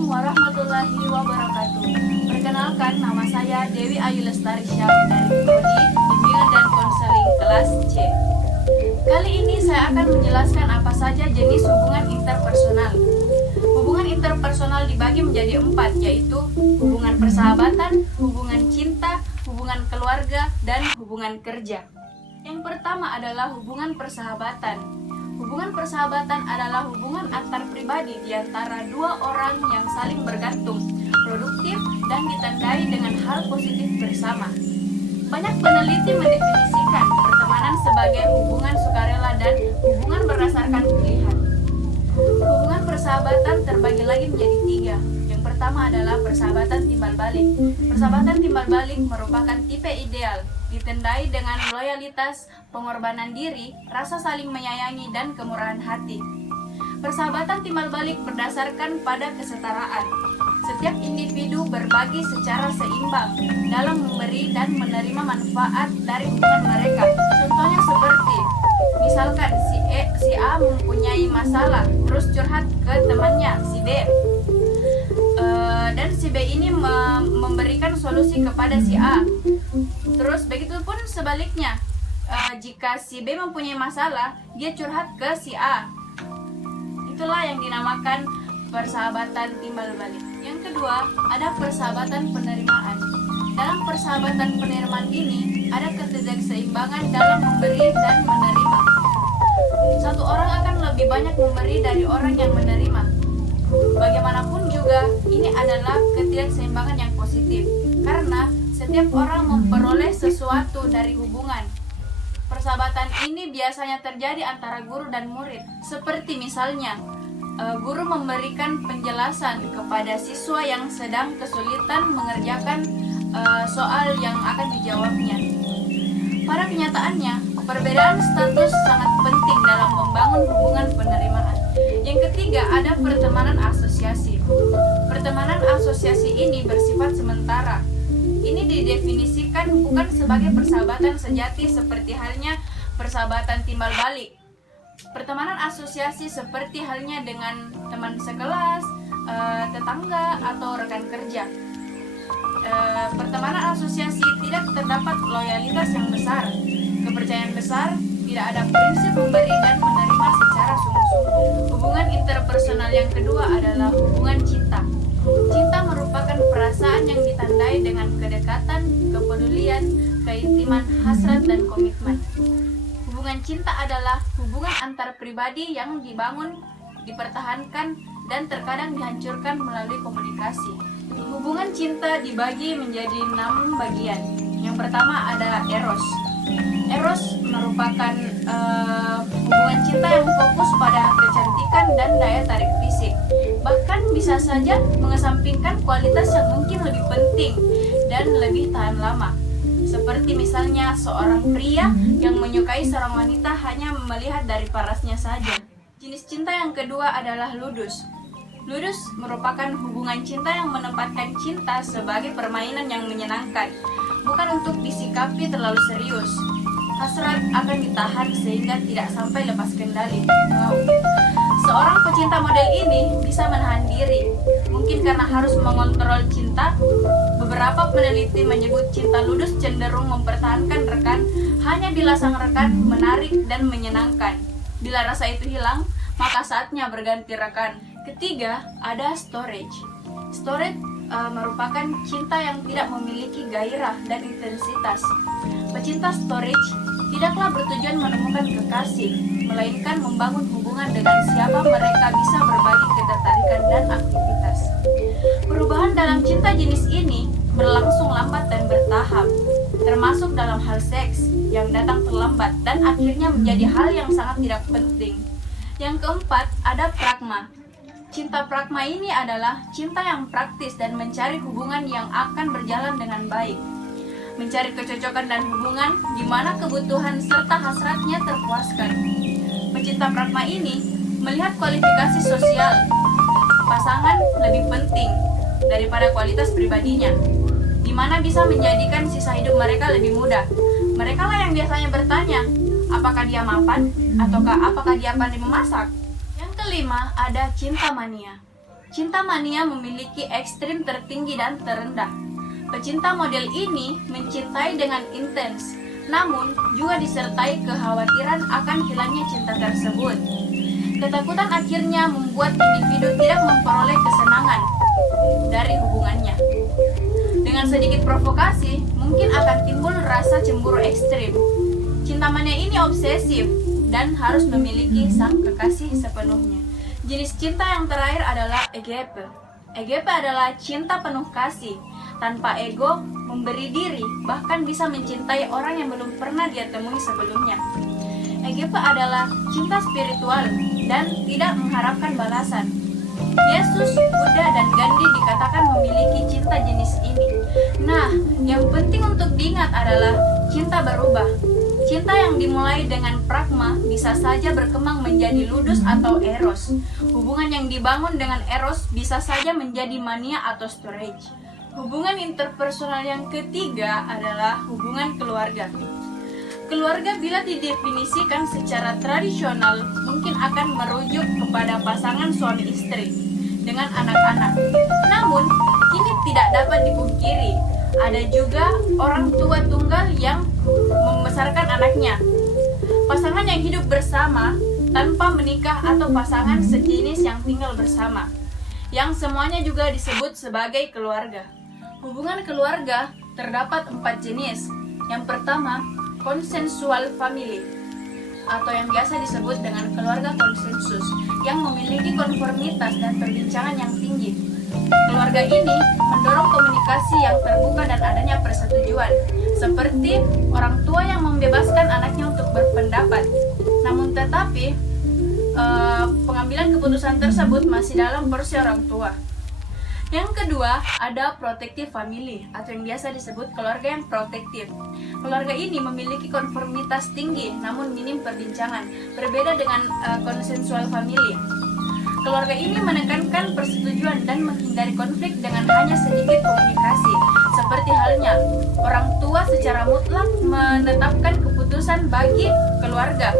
Assalamualaikum warahmatullahi wabarakatuh. Perkenalkan, nama saya Dewi Ayu Lestari Syam dari Prodi Bimbingan dan Konseling kelas C. Kali ini saya akan menjelaskan apa saja jenis hubungan interpersonal. Hubungan interpersonal dibagi menjadi 4, yaitu hubungan persahabatan, hubungan cinta, hubungan keluarga, dan hubungan kerja. Yang pertama adalah hubungan persahabatan. Hubungan persahabatan adalah hubungan antar pribadi di antara dua orang yang saling bergantung, produktif, dan ditandai dengan hal positif bersama. Banyak peneliti mendefinisikan pertemanan sebagai hubungan sukarela dan hubungan berdasarkan pilihan. Hubungan persahabatan terbagi lagi menjadi 3. Yang pertama adalah persahabatan timbal balik. Persahabatan timbal balik merupakan tipe ideal, ditandai dengan loyalitas, pengorbanan diri, rasa saling menyayangi, dan kemurahan hati. Persahabatan timbal balik berdasarkan pada kesetaraan. Setiap individu berbagi secara seimbang dalam memberi dan menerima manfaat dari hubungan mereka. Contohnya seperti, misalkan si A mempunyai masalah, terus curhat ke temannya, si B. Dan si B ini memberikan solusi kepada si A. Terus begitu pun sebaliknya, jika si B mempunyai masalah, dia curhat ke si A. Itulah yang dinamakan persahabatan timbal balik. Yang kedua, ada persahabatan penerimaan. Dalam persahabatan penerimaan ini, ada ketidakseimbangan dalam memberi dan menerima. Satu orang akan lebih banyak memberi dari orang yang menerima. Bagaimanapun juga, ini adalah ketidakseimbangan yang positif, karena setiap orang memperoleh sesuatu dari hubungan. Persahabatan ini biasanya terjadi antara guru dan murid. Seperti misalnya, guru memberikan penjelasan kepada siswa yang sedang kesulitan mengerjakan soal yang akan dijawabnya. Pada kenyataannya, perbedaan status sangat penting dalam membangun hubungan penerimaan. Yang ketiga, ada pertemanan asosiasi. Pertemanan asosiasi ini bersifat sementara. Ini didefinisikan bukan sebagai persahabatan sejati seperti halnya persahabatan timbal balik. Pertemanan asosiasi seperti halnya dengan teman sekelas, tetangga, atau rekan kerja. Pertemanan asosiasi tidak terdapat loyalitas yang besar, kepercayaan besar, tidak ada prinsip memberi dan menerima secara sungguh-sungguh. Hubungan interpersonal yang kedua adalah hubungan cinta. Cinta merupakan perasaan yang ditandai dengan kedekatan, kepedulian, keintiman, hasrat, dan komitmen. Hubungan cinta adalah hubungan antar pribadi yang dibangun, dipertahankan, dan terkadang dihancurkan melalui komunikasi. Hubungan cinta dibagi menjadi 6 bagian. Yang pertama ada Eros. Eros merupakan hubungan cinta yang fokus pada kecantikan dan daya tarik fisik. Bahkan bisa saja mengesampingkan kualitas yang mungkin lebih penting dan lebih tahan lama. Seperti misalnya seorang pria yang menyukai seorang wanita hanya melihat dari parasnya saja. Jenis cinta yang kedua adalah Ludus. Ludus merupakan hubungan cinta yang menempatkan cinta sebagai permainan yang menyenangkan, bukan untuk disikapi terlalu serius. Hasrat akan ditahan sehingga tidak sampai lepas kendali. Seorang pecinta model ini bisa menahan diri, mungkin karena harus mengontrol cinta. Beberapa peneliti menyebut cinta Ludus cenderung mempertahankan rekan hanya bila sang rekan menarik dan menyenangkan. Bila rasa itu hilang, maka saatnya berganti rekan. Ketiga, ada storage. Storage merupakan cinta yang tidak memiliki gairah dan intensitas. Pecinta storage tidaklah bertujuan menemukan kekasih, melainkan membangun hubungan dengan siapa mereka bisa berbagi ketertarikan dan aktivitas. Perubahan dalam cinta jenis ini berlangsung lambat dan bertahap, termasuk dalam hal seks yang datang terlambat dan akhirnya menjadi hal yang sangat tidak penting. Yang keempat, ada pragma. Cinta pragma ini adalah cinta yang praktis dan mencari hubungan yang akan berjalan dengan baik. Mencari kecocokan dan hubungan di mana kebutuhan serta hasratnya terpuaskan. Pecinta pragma ini melihat kualifikasi sosial pasangan lebih penting daripada kualitas pribadinya, di mana bisa menjadikan sisa hidup mereka lebih mudah. Mereka lah yang biasanya bertanya, apakah dia mapan ataukah apakah dia pandai memasak. Yang kelima, ada cinta mania. Cinta mania memiliki ekstrim tertinggi dan terendah. Pecinta model ini mencintai dengan intens, namun juga disertai kekhawatiran akan hilangnya cinta tersebut. Ketakutan akhirnya membuat individu tidak memperoleh kesenangan dari hubungannya. Dengan sedikit provokasi, mungkin akan timbul rasa cemburu ekstrim. Cinta mania ini obsesif dan harus memiliki sang kekasih sepenuhnya. Jenis cinta yang terakhir adalah agape. Agape adalah cinta penuh kasih, tanpa ego, memberi diri, bahkan bisa mencintai orang yang belum pernah dia temui sebelumnya. Agape adalah cinta spiritual dan tidak mengharapkan balasan. Yesus, Buddha, dan Gandhi dikatakan memiliki cinta jenis ini. Nah, yang penting untuk diingat adalah cinta berubah. Cinta yang dimulai dengan pragma bisa saja berkembang menjadi ludus atau eros. Hubungan yang dibangun dengan eros bisa saja menjadi mania atau storage. Hubungan interpersonal yang ketiga adalah hubungan keluarga. Keluarga bila didefinisikan secara tradisional mungkin akan merujuk kepada pasangan suami istri dengan anak-anak. Namun, ini tidak dapat dipungkiri. Ada juga orang tua tunggal yang membesarkan anaknya. Pasangan yang hidup bersama tanpa menikah atau pasangan sejenis yang tinggal bersama, yang semuanya juga disebut sebagai keluarga. Hubungan keluarga terdapat 4 jenis. Yang pertama, consensual family, atau yang biasa disebut dengan keluarga konsensus, yang memiliki konformitas dan perbincangan yang tinggi. Keluarga ini mendorong komunikasi yang terbuka dan adanya persetujuan, seperti orang tua yang membebaskan anaknya untuk berpendapat. Namun tetapi, pengambilan keputusan tersebut masih dalam porsi orang tua. Yang kedua, ada protective family, atau yang biasa disebut keluarga yang protektif. Keluarga ini memiliki konformitas tinggi, namun minim perbincangan, berbeda dengan consensual family. Keluarga ini menekankan persetujuan dan menghindari konflik dengan hanya sedikit komunikasi. Seperti halnya, orang tua secara mutlak menetapkan keputusan bagi keluarga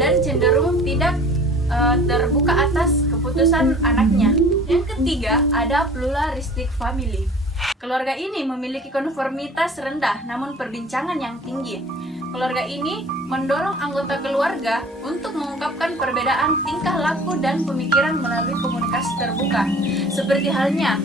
dan cenderung tidak terbuka atas keputusan anaknya. Yang ketiga, ada pluralistic family. Keluarga ini memiliki konformitas rendah namun perbincangan yang tinggi. Keluarga ini mendorong anggota keluarga untuk mengungkapkan perbedaan tingkah laku dan pemikiran melalui komunikasi terbuka. Seperti halnya,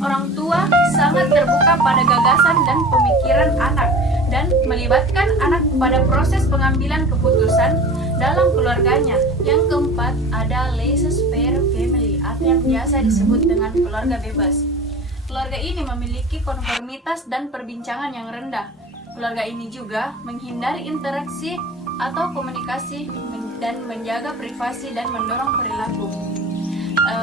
orang tua sangat terbuka pada gagasan dan pemikiran anak dan melibatkan anak pada proses pengambilan keputusan dalam keluarganya. Yang keempat, ada laissez-faire family, atau yang biasa disebut dengan keluarga bebas. Keluarga ini memiliki konformitas dan perbincangan yang rendah. Keluarga ini juga menghindari interaksi atau komunikasi dan menjaga privasi dan mendorong perilaku.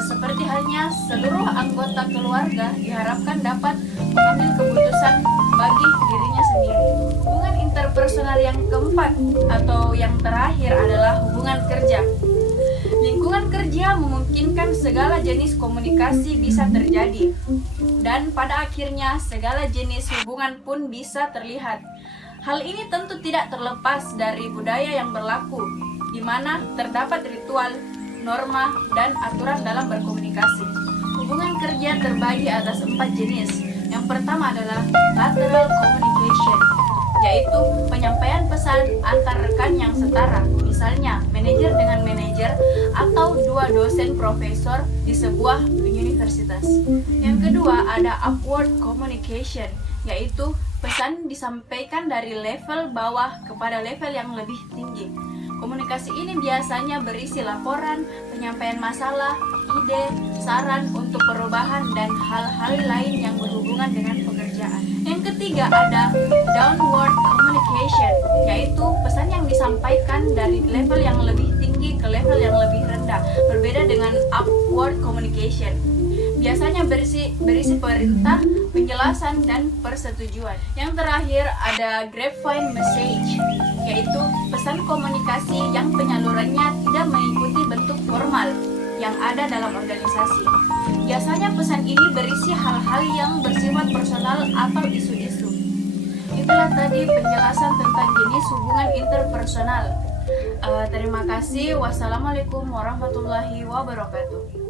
Seperti halnya, seluruh anggota keluarga diharapkan dapat mengambil keputusan bagi dirinya sendiri. Hubungan interpersonal yang keempat atau yang terakhir adalah hubungan kerja. Lingkungan kerja memungkinkan segala jenis komunikasi bisa terjadi, dan pada akhirnya segala jenis hubungan pun bisa terlihat. Hal ini tentu tidak terlepas dari budaya yang berlaku, di mana terdapat ritual, norma, dan aturan dalam berkomunikasi. Hubungan kerja terbagi atas 4 jenis. Yang pertama adalah lateral communication, yaitu penyampaian pesan antar rekan yang setara, misalnya manajer dengan manajer atau dua dosen profesor di sebuah universitas. Yang kedua ada upward communication, yaitu pesan disampaikan dari level bawah kepada level yang lebih tinggi. Komunikasi ini biasanya berisi laporan, penyampaian masalah, ide, saran untuk perubahan, dan hal-hal lain yang berhubungan dengan pekerjaan. Yang ketiga ada downward communication, yaitu pesan yang disampaikan dari level yang lebih tinggi ke level yang lebih rendah, berbeda dengan upward communication. Biasanya berisi perintah, penjelasan, dan persetujuan. Yang terakhir ada grapevine message, yaitu pesan komunikasi yang penyalurannya tidak mengikuti bentuk formal yang ada dalam organisasi. Biasanya pesan ini berisi hal-hal yang bersifat personal atau isu-isu. Itulah tadi penjelasan tentang jenis hubungan interpersonal. Terima kasih. Wassalamualaikum warahmatullahi wabarakatuh.